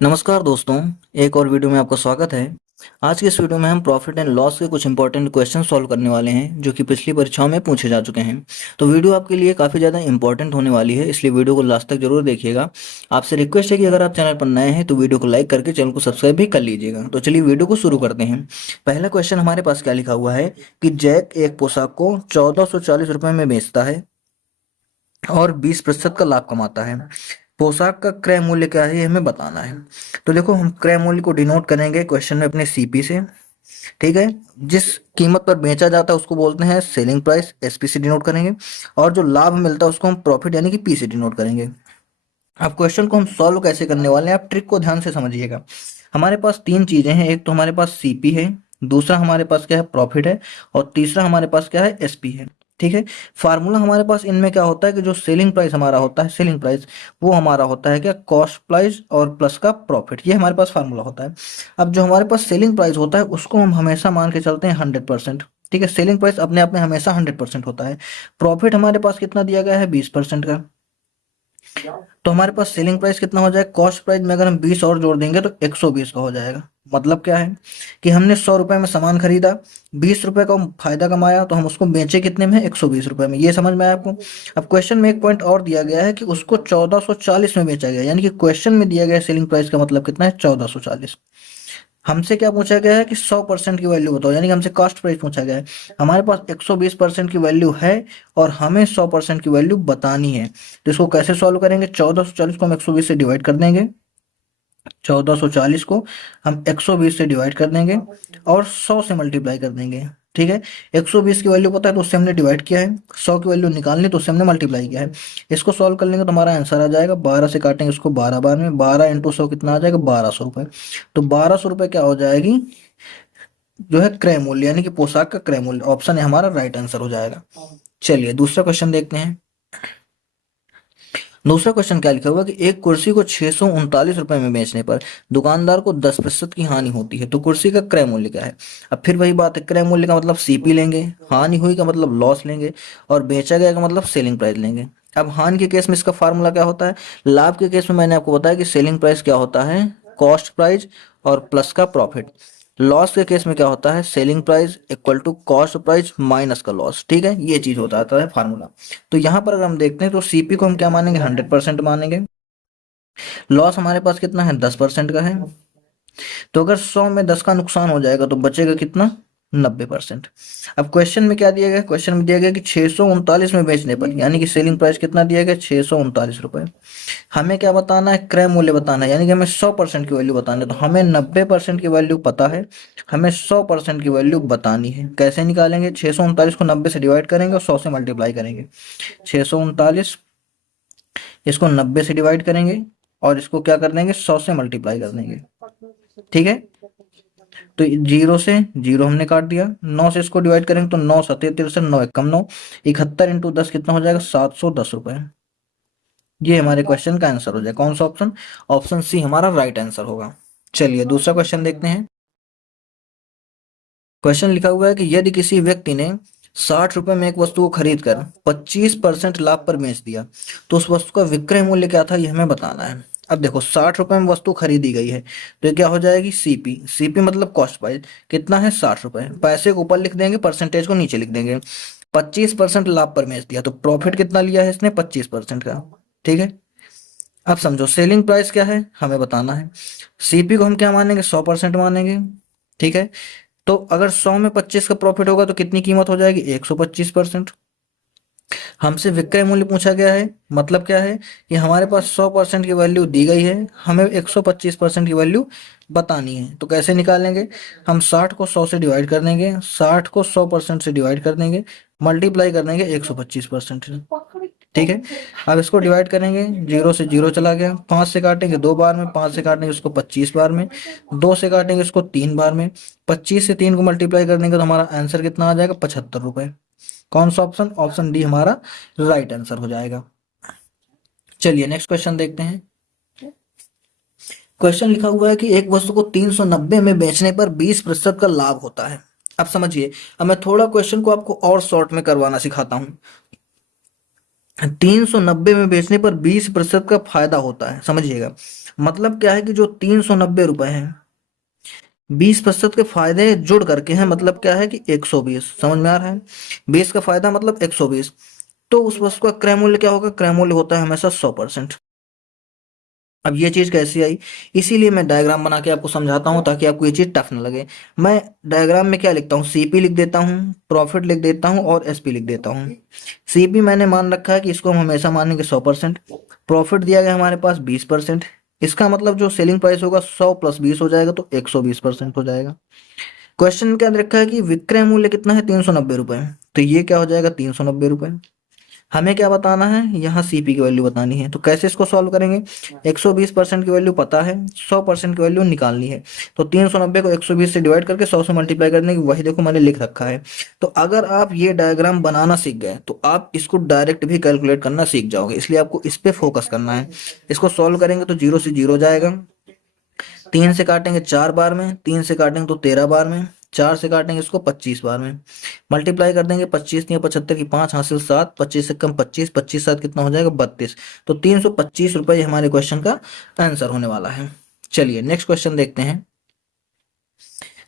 नमस्कार दोस्तों, एक और वीडियो में आपका स्वागत है। आज के इस वीडियो में हम प्रॉफिट एंड लॉस के कुछ इंपॉर्टेंट क्वेश्चन सॉल्व करने वाले हैं जो कि पिछली परीक्षाओं में पूछे जा चुके हैं। तो वीडियो आपके लिए काफ़ी ज़्यादा इंपॉर्टेंट होने वाली है, इसलिए वीडियो को लास्ट तक जरूर देखिएगा। आपसे रिक्वेस्ट है कि अगर आप चैनल पर नए हैं तो वीडियो को लाइक करके चैनल को सब्सक्राइब भी कर लीजिएगा। तो चलिए वीडियो को शुरू करते हैं। पहला क्वेश्चन हमारे पास क्या लिखा हुआ है कि जैक एक पोशाक को 1440 रुपये में बेचता है और 20% का लाभ कमाता है। पोशाक का क्रय मूल्य क्या है ये हमें बताना है। तो देखो, हम क्रय मूल्य को डिनोट करेंगे क्वेश्चन में अपने सीपी से। ठीक है। जिस कीमत पर बेचा जाता है उसको बोलते हैं सेलिंग प्राइस, एसपी से डिनोट करेंगे। और जो लाभ मिलता है उसको हम प्रॉफिट यानी कि पी से डिनोट करेंगे। अब क्वेश्चन को हम सॉल्व कैसे करने वाले हैं, आप ट्रिक को ध्यान से समझिएगा। हमारे पास तीन चीजें हैं, एक तो हमारे पास सीपी है, दूसरा हमारे पास क्या है प्रॉफिट है, और तीसरा हमारे पास क्या है एसपी है। ठीक है। फार्मूला हमारे पास इनमें क्या होता है कि जो सेलिंग प्राइस हमारा होता है, सेलिंग प्राइस वो हमारा होता है क्या कॉस्ट प्राइस और प्लस का प्रॉफिट, ये हमारे पास फार्मूला होता है। अब जो हमारे पास सेलिंग प्राइस होता है उसको हम हमेशा मान के चलते हैं 100%। ठीक है। सेलिंग प्राइस अपने आप में हमेशा 100% होता है। प्रॉफिट हमारे पास कितना दिया गया है 20% का। तो हमारे पास सेलिंग प्राइस कितना हो जाएगा, कॉस्ट प्राइस में अगर हम 20 और जोड़ देंगे तो 120 का हो जाएगा। मतलब क्या है कि हमने 100 रुपए में सामान खरीदा, 20 रुपए का फायदा कमाया, तो हम उसको बेचे कितने में, 120 रुपए में। ये समझ में आया आपको। अब क्वेश्चन में एक पॉइंट और दिया गया है कि उसको 1440 में बेचा गया, यानी कि क्वेश्चन में दिया गया सेलिंग प्राइस का मतलब कितना है 1440। हमसे क्या पूछा गया है कि 100% की वैल्यू बताओ, यानी कि हमसे कॉस्ट प्राइस पूछा गया है। हमारे पास 120% की वैल्यू है और हमें 100% की वैल्यू बतानी है। तो इसको कैसे सॉल्व करेंगे, 1440 को हम 120 से डिवाइड कर देंगे। 1440 को हम 120 से डिवाइड कर देंगे और 100 से मल्टीप्लाई कर देंगे। ठीक है। 120 की वैल्यू पता है तो उससे हमने डिवाइड किया है, 100 की वैल्यू निकालनी तो उससे हमने मल्टीप्लाई किया है। इसको सॉल्व कर लेंगे तो हमारा आंसर आ जाएगा, 12 से काटेंगे इसको 12 बार में, 12 इंटू 100 कितना आ जाएगा 1200 रुपये। तो 1200 रुपये क्या हो जाएगी, जो है क्रय मूल्य, यानी कि पोशाक का क्रय मूल्य। ऑप्शन है हमारा राइट आंसर हो जाएगा। चलिए दूसरा क्वेश्चन देखते हैं। दूसरा क्वेश्चन क्या लिखा हुआ है कि एक कुर्सी को 639 रुपए में बेचने पर दुकानदार को 10% की हानि होती है, तो कुर्सी का क्रय मूल्य क्या है। अब फिर वही बात है, क्रय मूल्य का मतलब सीपी लेंगे, हानि हुई का मतलब लॉस लेंगे, और बेचा गया का मतलब सेलिंग प्राइस लेंगे। अब हानि के केस में इसका फार्मूला क्या होता है, लाभ के केस में मैंने आपको बताया कि सेलिंग प्राइस क्या होता है कॉस्ट प्राइस और प्लस का प्रॉफिट। लॉस के केस में क्या होता है, selling price equal to cost price minus का लॉस। ठीक है, ये चीज होता है फार्मूला। तो यहाँ पर अगर हम देखते हैं तो सीपी को हम क्या मानेंगे 100% मानेंगे। लॉस हमारे पास कितना है 10% का है। तो अगर 100 में 10 का नुकसान हो जाएगा तो बचेगा कितना 90%। अब क्वेश्चन में क्या दिया गया, क्वेश्चन में दिया गया कि 639 में बेचने पर, यानी कि सेलिंग प्राइस कितना दिया गया 639 रुपए। हमें क्या बताना है, क्रय मूल्य बताना है, यानी कि हमें 100% की वैल्यू बताना है। तो हमें 90% की वैल्यू पता है, हमें 100% की वैल्यू बतानी है। कैसे निकालेंगे, 639 को 90 से डिवाइड करेंगे और 100 से मल्टीप्लाई करेंगे। 639 इसको 90 से डिवाइड करेंगे और इसको क्या कर देंगे 100 से मल्टीप्लाई कर देंगे। ठीक है। तो जीरो से जीरो हमने काट दिया, 9 से इसको डिवाइड करेंगे तो 9 सत्ते 63, 9 एक कम 9, 71 इंटू 10 कितना हो जाएगा 710 रुपए। ये हमारे क्वेश्चन का आंसर हो जाएगा। कौन सा ऑप्शन, ऑप्शन सी हमारा राइट आंसर होगा। चलिए दूसरा क्वेश्चन देखते हैं। क्वेश्चन लिखा हुआ है कि यदि किसी व्यक्ति ने 60 रुपए में एक वस्तु को खरीद कर 25% लाभ पर बेच दिया तो उस वस्तु का विक्रय मूल्य क्या था, ये हमें बताना है। अब देखो 60 रुपए में वस्तु खरीदी गई है तो ये क्या हो जाएगी सीपी, सीपी मतलब कॉस्ट प्राइस कितना है 60 रुपए, पैसे को ऊपर लिख देंगे, परसेंटेज को नीचे लिख देंगे। 25% लाभ पर बेच दिया तो प्रॉफिट कितना लिया है इसने 25% का। ठीक है। अब समझो सेलिंग प्राइस क्या है हमें बताना है, सीपी को हम क्या मानेंगे 100% मानेंगे। ठीक है। तो अगर 100 में 25 का प्रॉफिट होगा तो कितनी कीमत हो जाएगी 125%। हमसे विक्रय मूल्य पूछा गया है, मतलब क्या है कि हमारे पास 100% की वैल्यू दी गई है, हमें 125% की वैल्यू बतानी है। तो कैसे निकालेंगे, हम 60 को 100 से डिवाइड कर देंगे, 60 को 100% से डिवाइड कर देंगे, मल्टीप्लाई कर देंगे 125% से। ठीक है। अब इसको डिवाइड करेंगे, जीरो से जीरो चला गया, 5 से काटेंगे 2 बार में, 5 से काटेंगे इसको 25 बार में, 2 से काटेंगे इसको 3 बार में, 25 से 3 को मल्टीप्लाई कर देंगे तो हमारा आंसर कितना आ जाएगा 75 रुपए। कौन सा ऑप्शन, ऑप्शन डी हमारा राइट आंसर हो जाएगा। चलिए नेक्स्ट क्वेश्चन देखते हैं। क्वेश्चन लिखा हुआ है कि एक वस्तु को 390 में बेचने पर 20% का लाभ होता है। अब समझिए, अब मैं थोड़ा क्वेश्चन को आपको और शॉर्ट में करवाना सिखाता हूँ। 390 में बेचने पर 20% का फायदा होता है, समझिएगा। मतलब क्या है कि जो 390 रुपए है, 20% के फायदे जुड़ करके हैं, मतलब क्या है कि 120, समझ में आ रहा है। 20 का फायदा मतलब 120। तो उस वस्तु का क्रय मूल्य क्या होगा? क्रय मूल्य होता है हमेशा 100%। अब ये चीज कैसी आई, इसीलिए मैं डायग्राम बना के आपको समझाता हूँ ताकि आपको ये चीज टफ ना लगे। मैं डायग्राम में क्या लिखता हूँ? सीपी लिख देता हूँ, प्रॉफिट लिख देता हूँ और एसपी लिख देता हूँ। सीपी मैंने मान रखा है कि इसको हम हमेशा मानेंगे 100%। प्रॉफिट दिया गया हमारे पास 20%। इसका मतलब जो सेलिंग प्राइस होगा 100 + 20 हो जाएगा, तो 120% हो जाएगा। क्वेश्चन के अंदर रखा है कि विक्रय मूल्य कितना है? 390 रुपए। तो ये क्या हो जाएगा? 390 रुपए। हमें क्या बताना है? यहाँ सीपी की वैल्यू बतानी है। तो कैसे इसको सॉल्व करेंगे? 120% की वैल्यू पता है, 100% की वैल्यू निकालनी है। तो 390 को 120 से डिवाइड करके 100 से मल्टीप्लाई करने की, वही देखो मैंने लिख रखा है। तो अगर आप ये डायग्राम बनाना सीख गए तो आप इसको डायरेक्ट भी कैलकुलेट करना सीख जाओगे, इसलिए आपको इस पे फोकस करना है। इसको सॉल्व करेंगे तो 0 से 0 जाएगा, 3 से काटेंगे 4 बार में, 3 से काटेंगे तो 13 बार में, 4 से काटेंगे इसको 25 बार में, मल्टीप्लाई कर देंगे 25 × 75 की 5 हासिल 7, 25 से कम 25, 25 7 कितना हो जाएगा? 32। तो 325 रुपए हमारे क्वेश्चन का आंसर होने वाला है। चलिए नेक्स्ट क्वेश्चन देखते हैं।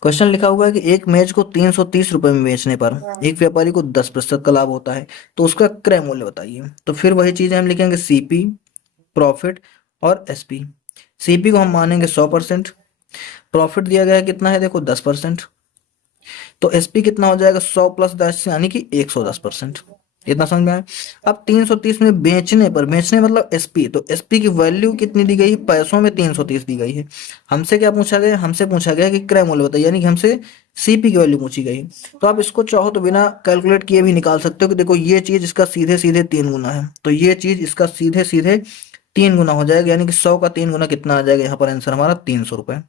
क्वेश्चन लिखा हुआ है कि एक मेज को 330 रुपए में बेचने पर एक व्यापारी को 10% का लाभ होता है, तो उसका क्रय मूल्य बताइए। तो फिर वही चीज हम लिखेंगे, सीपी, प्रॉफिट और एसपी। सीपी को हम मानेंगे 100%। प्रॉफिट दिया गया है कितना है? देखो 10%। तो एसपी कितना हो जाएगा? 100 + 10 यानी कि 110%। इतना समझ में आया। अब 330 में बेचने पर, बेचने मतलब एसपी, तो एसपी की वैल्यू कितनी दी गई है? पैसों में 330 दी गई है। हमसे क्या पूछा गया? हमसे पूछा गया कि क्रय मूल्य बताइए, यानी कि हमसे सीपी की वैल्यू पूछी गई। तो आप इसको चाहो तो बिना कैलकुलेट किए भी निकाल सकते हो कि देखो ये चीज इसका सीधे सीधे 3 गुना है, तो ये चीज इसका सीधे सीधे 3 गुना हो जाएगा, यानी कि 100 का 3 गुना कितना आ जाएगा? यहाँ पर आंसर हमारा 300 रुपए।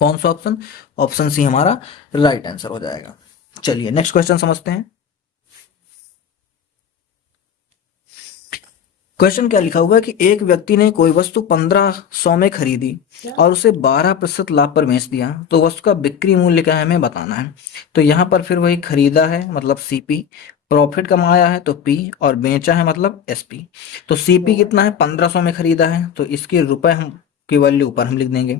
कौन सा ऑप्शन? ऑप्शन सी हमारा राइट आंसर हो जाएगा। चलिए नेक्स्ट क्वेश्चन समझते हैं। क्वेश्चन क्या लिखा हुआ है कि एक व्यक्ति ने कोई वस्तु 1500 में खरीदी और उसे 12% लाभ पर बेच दिया, तो वस्तु का बिक्री मूल्य क्या है हमें बताना है। तो यहाँ पर फिर वही खरीदा है मतलब सीपी, प्रॉफिट कमाया है तो पी, और बेचा है मतलब एसपी। तो सीपी कितना है? 1500 में खरीदा है, तो इसके रुपए हम की वैल्यू ऊपर हम लिख देंगे।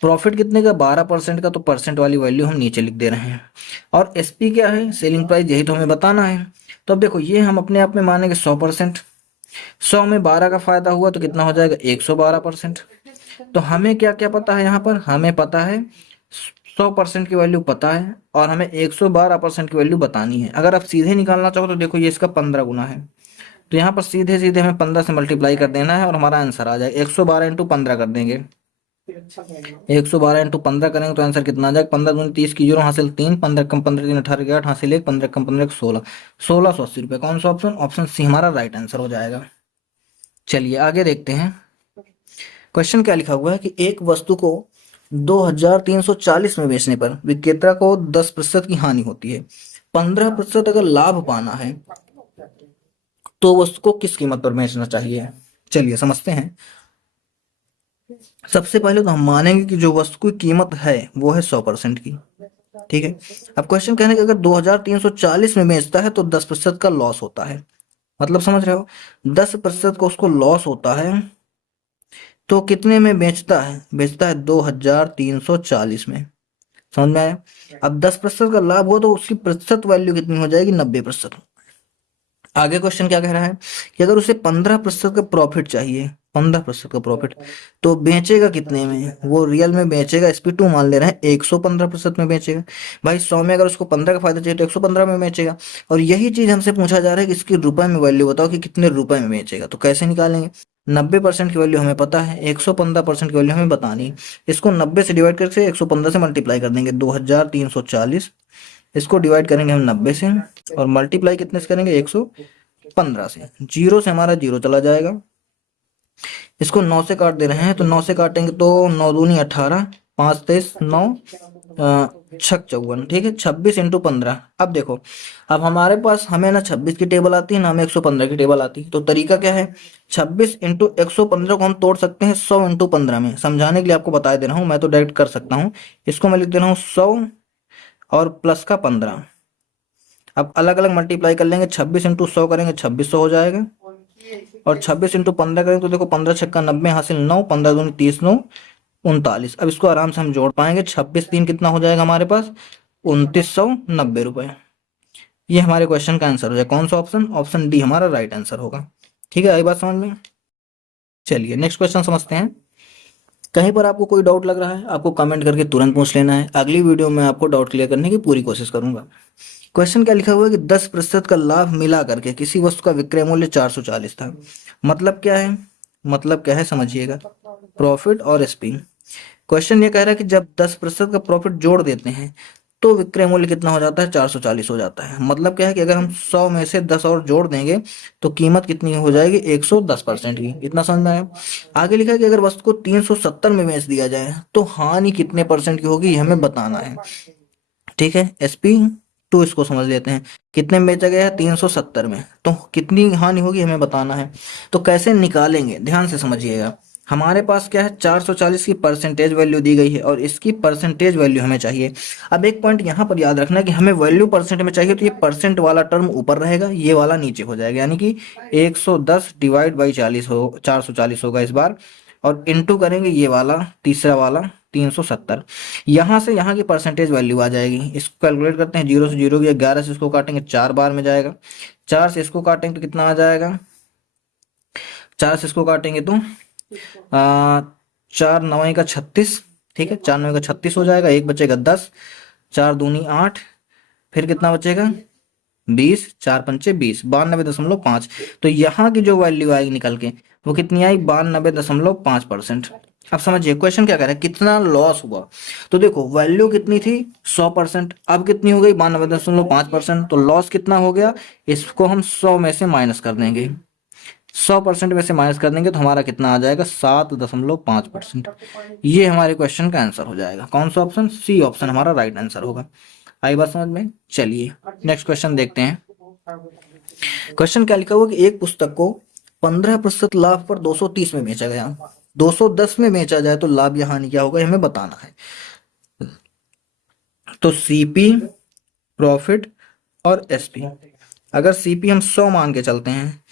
प्रॉफिट कितने का? 12% का, तो परसेंट वाली वैल्यू हम नीचे लिख दे रहे हैं। और एसपी क्या है? सेलिंग प्राइस, यही तो हमें बताना है। तो अब देखो ये हम अपने आप में मानेंगे 100%। 100 में 12 का फायदा हुआ तो कितना हो जाएगा? 112%। तो हमें क्या क्या पता है? यहाँ पर हमें पता है 100% की वैल्यू पता है, और हमें 112% की वैल्यू बतानी है। अगर आप सीधे निकालना चाहो तो देखो ये इसका 15 गुना है, तो यहाँ पर सीधे सीधे हमें 15 से मल्टीप्लाई कर देना है और हमारा आंसर आ जाएगा। 112 × 15 कर देंगे, 112 × 15 करेंगे तो आंसर कितना आ जाएगा? 15 दूनी 30 की 0 हासिल 3, 15 कम 15 3 18 की 8 हासिल 1, 15 कम 15 16, 1680 रुपये। कौन सा ऑप्शन? ऑप्शन सी हमारा राइट आंसर हो जाएगा। चलिए आगे देखते हैं। क्वेश्चन क्या लिखा हुआ है कि एक वस्तु को 2340 में बेचने पर विक्रेता को 10% की हानि होती है। 15% अगर लाभ पाना है तो वस्तु को किस कीमत पर बेचना चाहिए? चलिए समझते हैं। सबसे पहले तो हम मानेंगे कि जो वस्तु की कीमत है वो है 100% की, ठीक है। अब क्वेश्चन कहने कि अगर 2340 में बेचता है तो 10% का लॉस होता है। मतलब समझ रहे हो, 10% का उसको लॉस होता है, तो कितने में बेचता है? बेचता है 2340 में। समझ में आया। अब 10% का लाभ हो तो उसकी प्रतिशत वैल्यू कितनी हो जाएगी? 90%। आगे क्वेश्चन क्या कह रहा है कि अगर उसे 15% का प्रॉफिट चाहिए, 15% का प्रॉफिट, तो बेचेगा कितने में? वो रियल में बेचेगा, SP2 मान ले रहे हैं, 115% में बेचेगा। भाई 100 में अगर उसको 15 का फायदा चाहिए तो 115 में बेचेगा। और यही चीज हमसे पूछा जा रहा है कि इसकी रुपए में वैल्यू बताओ कि कितने रुपए में बेचेगा। तो कैसे निकालेंगे? 90% की वैल्यू हमें पता है, 115% की वैल्यू हमें बतानी है। इसको 90 से डिवाइड करके 115 से मल्टीप्लाई कर देंगे, 2340। इसको डिवाइड करेंगे हम 90 से, और मल्टीप्लाई कितने से करेंगे? 115 से। 0 से हमारा 0 चला जाएगा। इसको 9 से काट दे रहे हैं, तो 9 से काटेंगे तो 9 दूनी 18, 5 23 9, 6 54, ठीक है। 26 × 15। अब देखो, अब हमारे पास, हमें ना 26 की टेबल आती है ना हमें 115 की टेबल आती है। तो तरीका क्या है? 26 × 115 को हम तोड़ सकते हैं 100 × 15 में। समझाने के लिए आपको बता दे रहा हूँ, मैं तो डायरेक्ट कर सकता हूँ। इसको मैं लिख दे रहा हूँ 100 और प्लस का 15। अब अलग अलग मल्टीप्लाई कर लेंगे, 26 × 100 करेंगे 2600 हो जाएगा, और 26 इंटू 15 करें तो देखो 15 छक्का 90 हासिल 9, 15 दूनी 30, 9 39। अब इसको आराम से हम जोड़ पाएंगे, 26 3 कितना हो जाएगा हमारे पास 2990 रुपए। ये हमारे क्वेश्चन का आंसर हो जाएगा। कौन सा ऑप्शन? ऑप्शन डी हमारा राइट आंसर होगा। ठीक है, आई बात समझ में? चलिए नेक्स्ट क्वेश्चन समझते हैं। कहीं पर आपको कोई डाउट लग रहा है, आपको कमेंट करके तुरंत पूछ लेना है, अगली वीडियो में आपको डाउट क्लियर करने की पूरी कोशिश करूंगा। क्वेश्चन क्या लिखा हुआ है कि 10% का लाभ मिला करके किसी वस्तु का विक्रय मूल्य 440 था। मतलब क्या है? मतलब क्या है समझिएगा, प्रॉफिट और एसपी। क्वेश्चन ये कह रहा है कि जब 10% का प्रॉफिट जोड़ देते हैं तो विक्रय मूल्य कितना हो जाता है? 440 हो जाता है। मतलब क्या है कि अगर हम 100 में से 10 और जोड़ देंगे तो कीमत कितनी हो जाएगी? 110% की। इतना समझ में आया? आगे लिखा है कि अगर वस्तु को 370 में बेच दिया जाए तो हानि कितने परसेंट की होगी, ये हमें बताना है। ठीक है, एसपी टू इसको समझ लेते हैं। कितने में बेचा गया है? 370 में, तो कितनी हानि होगी हमें बताना है। तो कैसे निकालेंगे, ध्यान से समझिएगा। हमारे पास क्या है? 440 की परसेंटेज वैल्यू दी गई है और इसकी परसेंटेज वैल्यू हमें चाहिए। अब एक पॉइंट यहाँ पर याद रखना है कि हमें वैल्यू परसेंट में चाहिए, तो ये परसेंट वाला टर्म ऊपर रहेगा, ये वाला नीचे हो जाएगा, यानी कि 110 डिवाइड बाई 40 हो 440 होगा इस बार, और इंटू करेंगे ये वाला तीसरा वाला 370। यहाँ से यहाँ की परसेंटेज वैल्यू आ जाएगी। इसको कैलकुलेट करते हैं, 0 से 0 गया, 11 से इसको काटेंगे 4 बार में जाएगा, 4 से इसको काटेंगे तो कितना आ जाएगा? 4 से इसको काटेंगे तो 4 9 का 36। ठीक है, 4 9 का 36 हो जाएगा, एक बचेगा 10, 4 दूनी 8, फिर कितना बचेगा? 20, 4 पंचे 20, 92.5। तो यहाँ की जो वैल्यू आएगी निकल के वो कितनी आई? 92.5%। अब समझिए क्वेश्चन क्या कह रहा है, कितना लॉस हुआ। तो देखो वैल्यू कितनी थी? 100%, अब कितनी हो गई? 92.5%। तो लॉस कितना हो गया? इसको हम 100 में से माइनस कर देंगे, 100% में से माइनस कर देंगे तो हमारा कितना आ जाएगा? 7.5%। ये हमारे क्वेश्चन का आंसर हो जाएगा। कौन सा ऑप्शन? सी ऑप्शन हमारा राइट आंसर होगा। आई बात समझ में? चलिए नेक्स्ट क्वेश्चन देखते हैं। क्वेश्चन क्या लिखा हुआ कि एक पुस्तक को 15% लाभ पर 230 में बेचा गया, 210 में बेचा जाए तो लाभ या हानि क्या होगा, हमें बताना है। तो सीपी, प्रॉफिट और एसपी। अगर सीपी हम 100 मान के चलते हैं,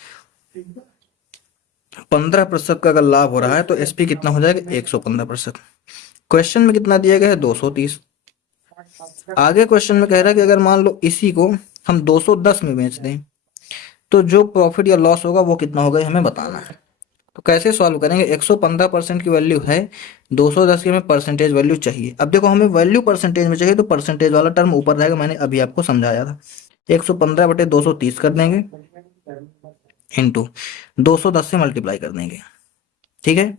15% का अगर लाभ हो रहा है तो एसपी कितना हो जाएगा? 115%। क्वेश्चन में कितना दिया गया है? 230। आगे क्वेश्चन में कह रहा है कि अगर मान लो इसी को हम 210 में बेच दें तो जो प्रॉफिट या लॉस होगा वो कितना होगा, हमें बताना है। तो कैसे सॉल्व करेंगे? 115% की वैल्यू है, 210 की हमें परसेंटेज वैल्यू चाहिए। अब देखो हमें वैल्यू परसेंटेज में चाहिए तो परसेंटेज वाला टर्म ऊपर रहेगा, मैंने अभी आपको समझाया था। 115 बटे 230 कर देंगे, इंटू 210 से मल्टीप्लाई कर देंगे। ठीक है,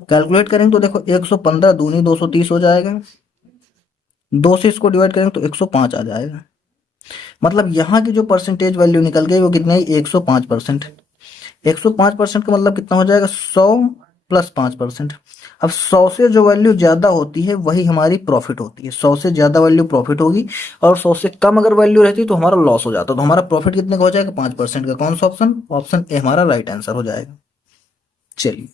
कैलकुलेट करेंगे तो देखो 115 दूनी 230 हो जाएगा, 2 से इसको डिवाइड करेंगे तो 105 आ जाएगा। मतलब यहाँ की जो परसेंटेज वैल्यू निकल गई वो कितनी है? 105%। 105% का मतलब कितना हो जाएगा? 100 प्लस 5%। अब 100 से जो वैल्यू ज्यादा होती है वही हमारी प्रॉफिट होती है, 100 से ज्यादा वैल्यू प्रॉफिट होगी, और 100 से कम अगर वैल्यू रहती तो हमारा लॉस हो जाता। तो हमारा प्रॉफिट कितने का हो जाएगा? 5% का। कौन सा ऑप्शन? ऑप्शन ए हमारा राइट आंसर हो जाएगा। चलिए,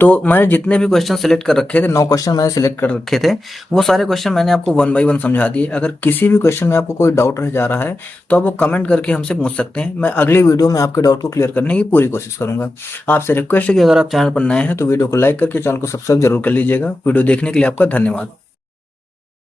तो मैंने जितने भी क्वेश्चन सिलेक्ट कर रखे थे, 9 क्वेश्चन मैंने सिलेक्ट कर रखे थे, वो सारे क्वेश्चन मैंने आपको 1 बाय 1 समझा दिए। अगर किसी भी क्वेश्चन में आपको कोई डाउट रह जा रहा है तो आप वो कमेंट करके हमसे पूछ सकते हैं, मैं अगली वीडियो में आपके डाउट को क्लियर करने की पूरी कोशिश करूंगा। आपसे रिक्वेस्ट है कि अगर आप चैनल पर नए हैं तो वीडियो को लाइक करके चैनल को सब्सक्राइब जरूर कर लीजिएगा। वीडियो देखने के लिए आपका धन्यवाद।